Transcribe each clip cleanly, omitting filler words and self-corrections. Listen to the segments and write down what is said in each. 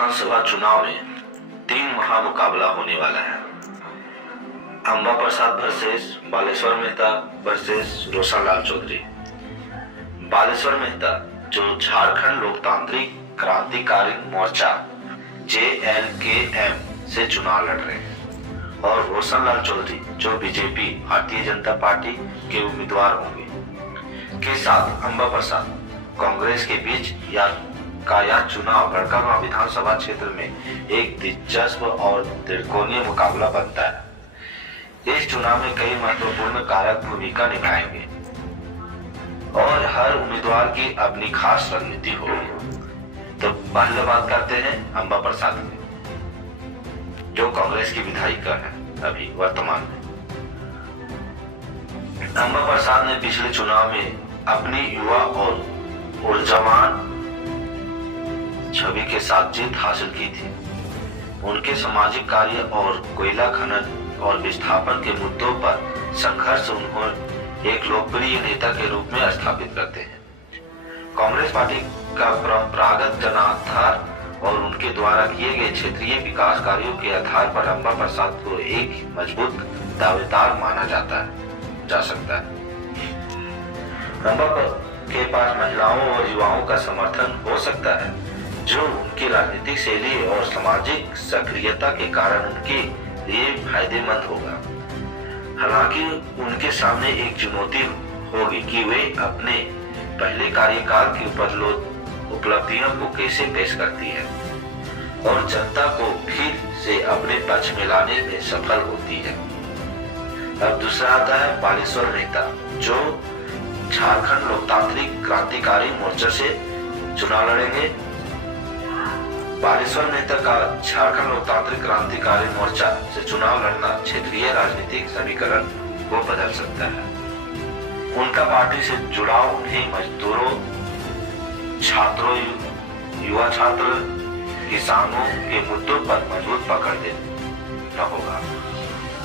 विधानसभा चुनाव में 3 महामुकाबला होने वाला है। Amba Prasad versus Baleshwar Mehta versus Roshanlal Chaudhary. बालेश्वर मेहता जो झारखंड लोकतांत्रिक क्रांतिकारी मोर्चा JLKM से चुनाव लड़ रहे हैं और रोशनलाल चौधरी जो बीजेपी भारतीय जनता पार्टी के उम्मीदवार होंगे। के साथ अंबा प्रसाद कांग्रेस के बीच यह चुनाव बड़कागांव विधानसभा क्षेत्र में एक दिलचस्प और त्रिकोणीय मुकाबला बनता है। इस चुनाव में कई महत्वपूर्ण कारक भूमिका निभाएंगे और हर उम्मीदवार की अपनी खास रणनीति होगी। तो पहले बात करते हैं अंबा प्रसाद की, जो कांग्रेस की विधायिका है अभी वर्तमान में। अंबा प्रसाद ने पिछले चुनाव में अपनी युवा और ऊर्जावान छवि के साथ जीत हासिल की थी। उनके सामाजिक कार्य और कोयला खनन और विस्थापन के मुद्दों पर संघर्ष उन्हें एक लोकप्रिय नेता के रूप में स्थापित करते हैं। कांग्रेस पार्टी का परंपरागत जनाधार और उनके द्वारा किए गए क्षेत्रीय विकास कार्यों के आधार पर अंबा प्रसाद को एक मजबूत दावेदार माना जा सकता है। अंबा के पास महिलाओं और युवाओं का समर्थन हो सकता है, जो उनकी राजनीतिक शैली और सामाजिक सक्रियता के कारण उनके लिए फायदेमंद होगा। हालांकि उनके सामने एक चुनौती होगी कि वे अपने पहले कार्यकाल की उपलब्धियों को कैसे पेश करती है और जनता को फिर से अपने पक्ष में लाने में सफल होती है। अब दूसरा आता है बालेश्वर मेहता, जो झारखंड लोकतांत्रिक क्रांतिकारी मोर्चा से चुनाव लड़ेंगे। बालेश्वर मेहता का झारखंड लोकतांत्रिक क्रांतिकारी मोर्चा से चुनाव लड़ना क्षेत्रीय राजनीतिक समीकरण को बदल सकता है। उनका पार्टी से जुड़ाव उन्हें मजदूरों, छात्रों, युवा छात्र, किसानों के मुद्दों पर मजबूत पकड़ देना होगा।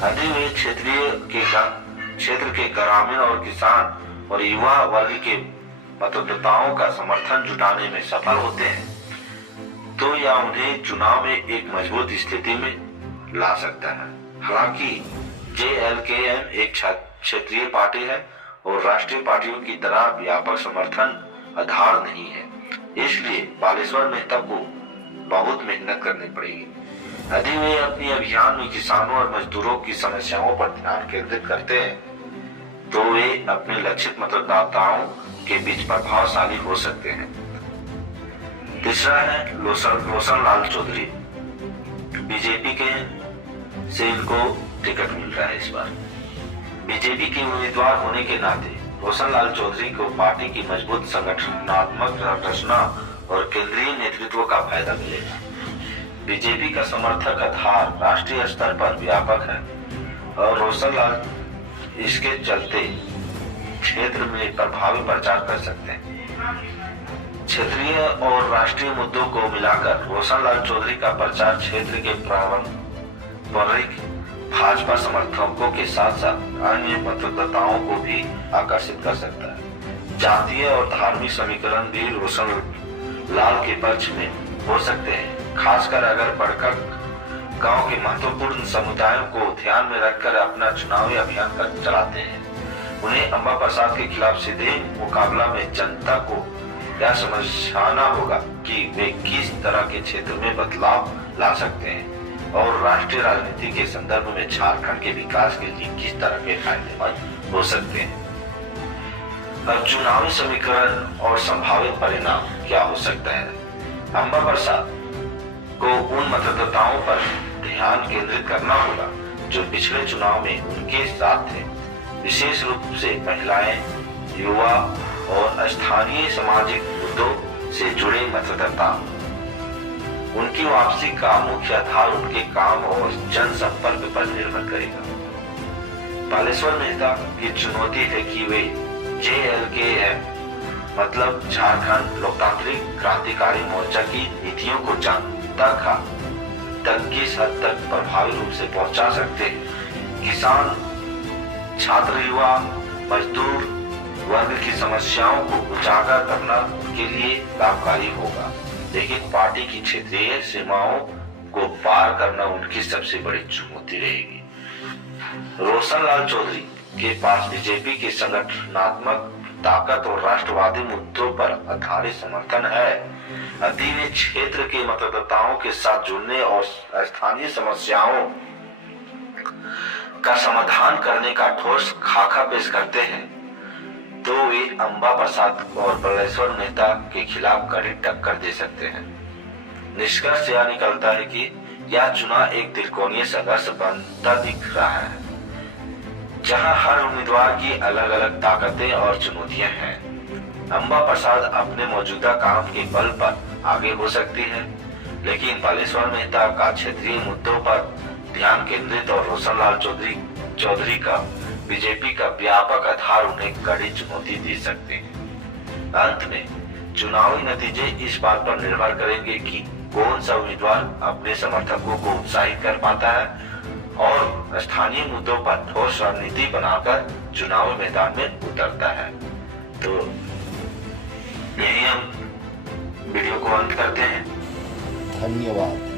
यदि वे क्षेत्र के ग्रामीण और किसान और युवा वर्ग के मतदाताओं का समर्थन जुटाने में सफल होते हैं, तो यह उन्हें चुनाव में एक मजबूत स्थिति में ला सकता है। हालांकि JLKM एक क्षेत्रीय पार्टी है और राष्ट्रीय पार्टियों की तरह व्यापक समर्थन आधार नहीं है, इसलिए बालेश्वर मेहता को बहुत मेहनत करनी पड़ेगी। यदि वे अपनी अभियान में किसानों और मजदूरों की समस्याओं पर ध्यान केंद्रित करते हैं, तो वे अपने लक्षित मतदाताओं के बीच प्रभावशाली हो सकते हैं। तीसरा है रोशनलाल चौधरी। बीजेपी के से इनको टिकट मिल रहा है इस बार। बीजेपी के उम्मीदवार होने के नाते रोशनलाल चौधरी को पार्टी की मजबूत संगठनात्मक संरचना और केंद्रीय नेतृत्व का फायदा मिलेगा। बीजेपी का समर्थक आधार राष्ट्रीय स्तर पर व्यापक है और रोशनलाल इसके चलते क्षेत्र में प्रभावी प्रचार कर सकते हैं। क्षेत्रीय और राष्ट्रीय मुद्दों को मिलाकर रोशनलाल चौधरी का प्रचार क्षेत्र के पारंपरिक भाजपा समर्थकों के साथ साथ अन्य मतदाताओं को भी आकर्षित कर सकता है। जातीय और धार्मिक समीकरण भी रोशनलाल के पक्ष में हो सकते हैं, खासकर अगर बड़कागांव के महत्वपूर्ण समुदायों को ध्यान में रखकर अपना चुनावी अभियान चलाते हैं। उन्हें अंबा प्रसाद के खिलाफ सीधे मुकाबला में जनता को यह समझाना होगा कि वे किस तरह के क्षेत्र में बदलाव ला सकते हैं और राष्ट्रीय राजनीति के संदर्भ में झारखंड के विकास के लिए किस तरह के फायदेमंद हो सकते हैं। अब चुनावी समीकरण और संभावित परिणाम क्या हो सकता है। अंबा प्रसाद को उन मतदाताओं पर ध्यान केंद्रित करना होगा जो पिछले चुनाव में उनके साथ थे, विशेष रूप से महिलाएं, युवा और स्थानीय सामाजिक मुद्दों से जुड़े मतदाता। उनकी वापसी का मुख्य आधार उनके काम और जनसंपर्क पर निर्भर करेगा। बालेश्वर मेहता की चुनौती है कि वे JLKM मतलब झारखंड लोकतांत्रिक क्रांतिकारी मोर्चा की नीतियों को जनता तक किस हद तक प्रभावी रूप से पहुंचा सकते हैं। किसान, छात्र, युवा, मजदूर वर्ग की समस्याओं को उजागर करना उनके लिए लाभकारी होगा। लेकिन पार्टी की क्षेत्रीय सीमाओं को पार करना उनकी सबसे बड़ी चुनौती रहेगी। रोशनलाल चौधरी के पास बीजेपी की संगठनात्मक ताकत और राष्ट्रवादी मुद्दों पर आधारित समर्थन है। यदि वे क्षेत्र के मतदाताओं के साथ जुड़ने और स्थानीय समस्याओं का समाधान करने का ठोस खाका पेश करते हैं तो वे अंबा प्रसाद और बलेश्वर मेहता के खिलाफ कड़ी टक्कर दे सकते हैं। निष्कर्ष यह निकलता है कि यह चुनाव एक त्रिकोणीय संघर्ष बनता दिख रहा है, जहां हर उम्मीदवार की अलग अलग ताकतें और चुनौतियां हैं। अंबा प्रसाद अपने मौजूदा काम के बल पर आगे हो सकती है, लेकिन बालेश्वर मेहता का क्षेत्रीय मुद्दों पर ध्यान केंद्रित और रोशनलाल चौधरी का बीजेपी का व्यापक आधार उन्हें कड़ी चुनौती दे सकते हैं। अंत में चुनावी नतीजे इस बात पर निर्भर करेंगे कि कौन सा उम्मीदवार अपने समर्थकों को उत्साहित कर पाता है और स्थानीय मुद्दों पर ठोस रणनीति बनाकर चुनावी मैदान में उतरता है। तो यही हम वीडियो को अंत करते हैं। धन्यवाद।